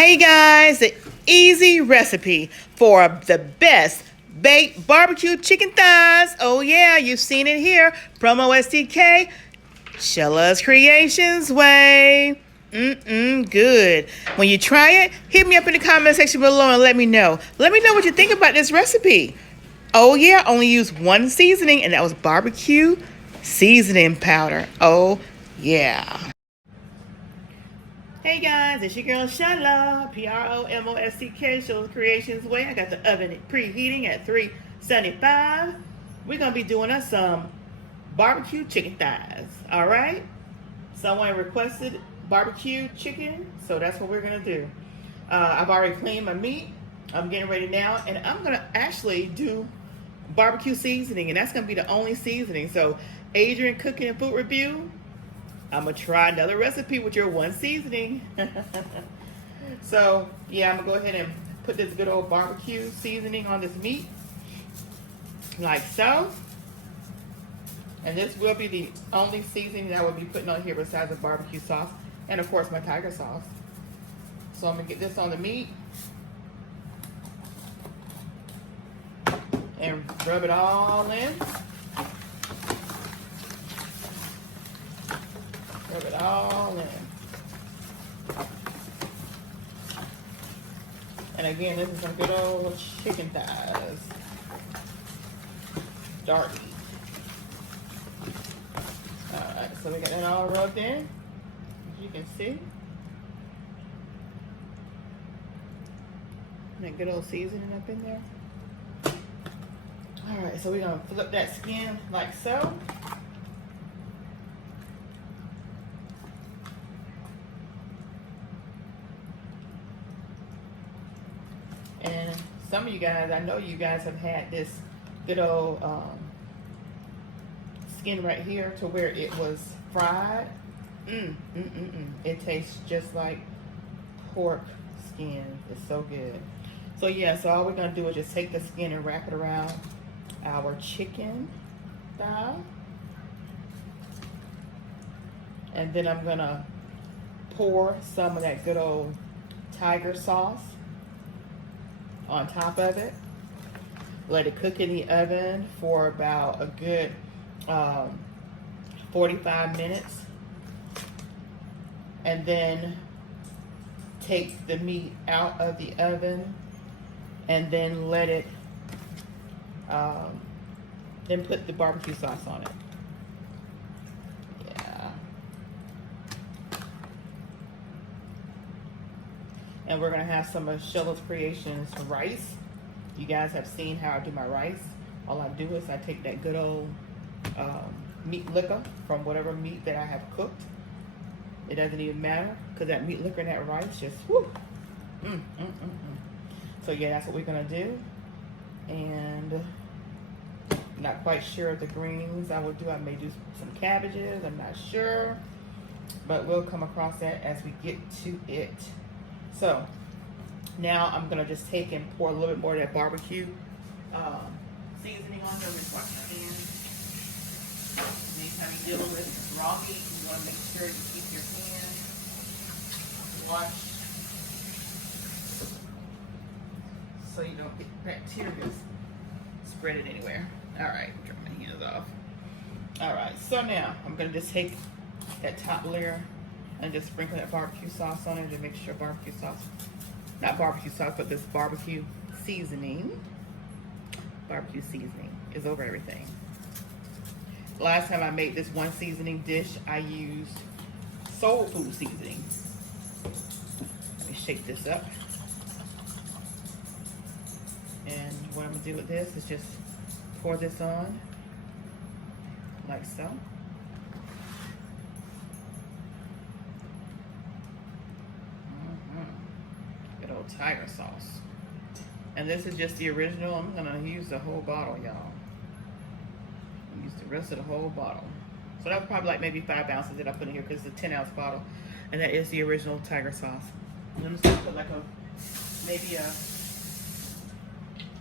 Hey guys, the easy recipe for the best baked barbecue chicken thighs. Oh yeah, you've seen it here. PromoSTK, Shella's Creations way. Good. When you try it, hit me up in the comment section below and let me know. Let me know what you think about this recipe. Oh yeah, only use one seasoning, and that was barbecue seasoning powder. Oh yeah. Hey guys, it's your girl Shella, PROMOSTK, Shella Creations Way. I got the oven preheating at 375. We're going to be doing us some barbecue chicken thighs, all right? Someone requested barbecue chicken, so that's what we're going to do. I've already cleaned my meat. I'm getting ready now, and I'm going to actually do barbecue seasoning, and that's going to be the only seasoning. So, Adrian Cooking and Food Review, I'm gonna try another recipe with your one seasoning. So yeah, I'm gonna go ahead and put this good old barbecue seasoning on this meat, like so. And this will be the only seasoning that I will be putting on here besides the barbecue sauce and of course my tiger sauce. So I'm gonna get this on the meat and rub it all in. Rub it all in. And again, this is some good old chicken thighs. Dark meat. Alright, so we got that all rubbed in, as you can see. That good old seasoning up in there. Alright, so we're going to flip that skin like so. And some of you guys, I know you guys have had this good old skin right here to where it was fried. It tastes just like pork skin. It's so good. So yeah, so all we're gonna do is just take the skin and wrap it around our chicken thigh. And then I'm gonna pour some of that good old tiger sauce on top of it. Let it cook in the oven for about a good 45 minutes. And then take the meat out of the oven and then let it, then put the barbecue sauce on it. Yeah. And we're gonna have some of Shella's Creations rice. You guys have seen how I do my rice. All I do is I take that good old meat liquor from whatever meat that I have cooked. It doesn't even matter because that meat liquor and that rice just whoo. So yeah, that's what we're gonna do. And not quite sure of the greens I will do. I may do some cabbages. I'm not sure, but we'll come across that as we get to it. So now I'm gonna just take and pour a little bit more of that barbecue seasoning on there. Wash my hands. Anytime you're dealing with raw meat, you want to make sure you keep your hands washed so you don't get bacteria spread it anywhere. All right, dry my hands off. All right, so now I'm gonna just take that top layer and just sprinkle that barbecue sauce on it to make sure barbecue sauce, not barbecue sauce, but this barbecue seasoning is over everything. Last time I made this one seasoning dish, I used soul food seasoning. Let me shake this up. And what I'm gonna do with this is just pour this on like so. Good old tiger sauce. And this is just the original. I'm gonna use the whole bottle, y'all. Use the rest of the whole bottle. So that's probably like maybe 5 ounces that I put in here because it's a 10-ounce bottle. And that is the original tiger sauce. And I'm just gonna put like maybe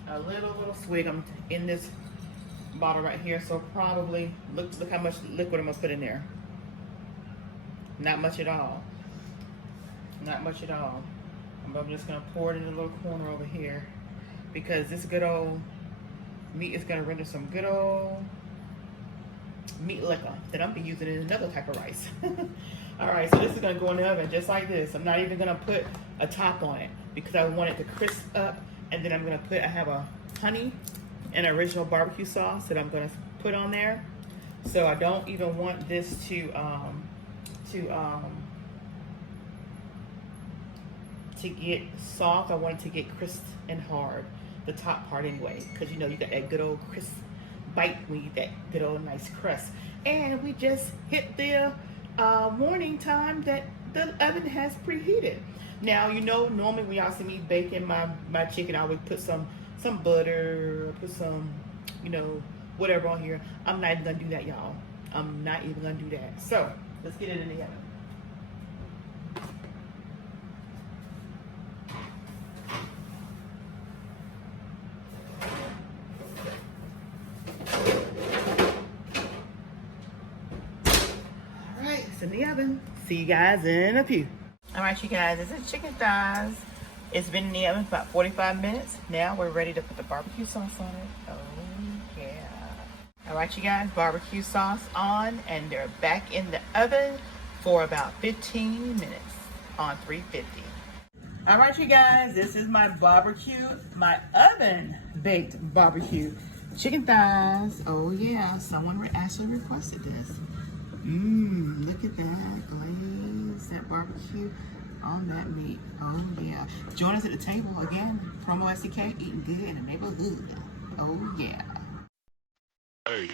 a little swig in this bottle right here. So probably, look how much liquid I'm gonna put in there. Not much at all. Not much at all. I'm just gonna pour it in the little corner over here because this good old meat is gonna render some good old meat liquor that I'm gonna be using in another type of rice. All right, so this is gonna go in the oven just like this. I'm not even gonna put a top on it because I want it to crisp up, and then I'm gonna I have a honey and original barbecue sauce that I'm gonna put on there. So I don't even want this to get soft. I want it to get crisp and hard, the top part anyway, because you know you got that good old crisp bite when you get that good old nice crust. And we just hit the warning time that the oven has preheated. Now, you know, normally when y'all see me baking my chicken, I would put some butter, put some, you know, whatever on here. I'm not even gonna do that, y'all. I'm not even gonna do that. So let's get it in the oven. All right, it's in the oven. See you guys in a few. All right, you guys, this is chicken thighs. It's been in the oven for about 45 minutes. Now we're ready to put the barbecue sauce on it. Oh, yeah. All right, you guys, barbecue sauce on, and they're back in the oven for about 15 minutes on 350. All right, you guys, this is my oven baked barbecue chicken thighs. Oh, yeah, someone actually requested this. Look at that glaze, that barbecue on that meat. Oh yeah. Join us at the table again. PromoSTK, eating good in the neighborhood. Oh yeah. Hey,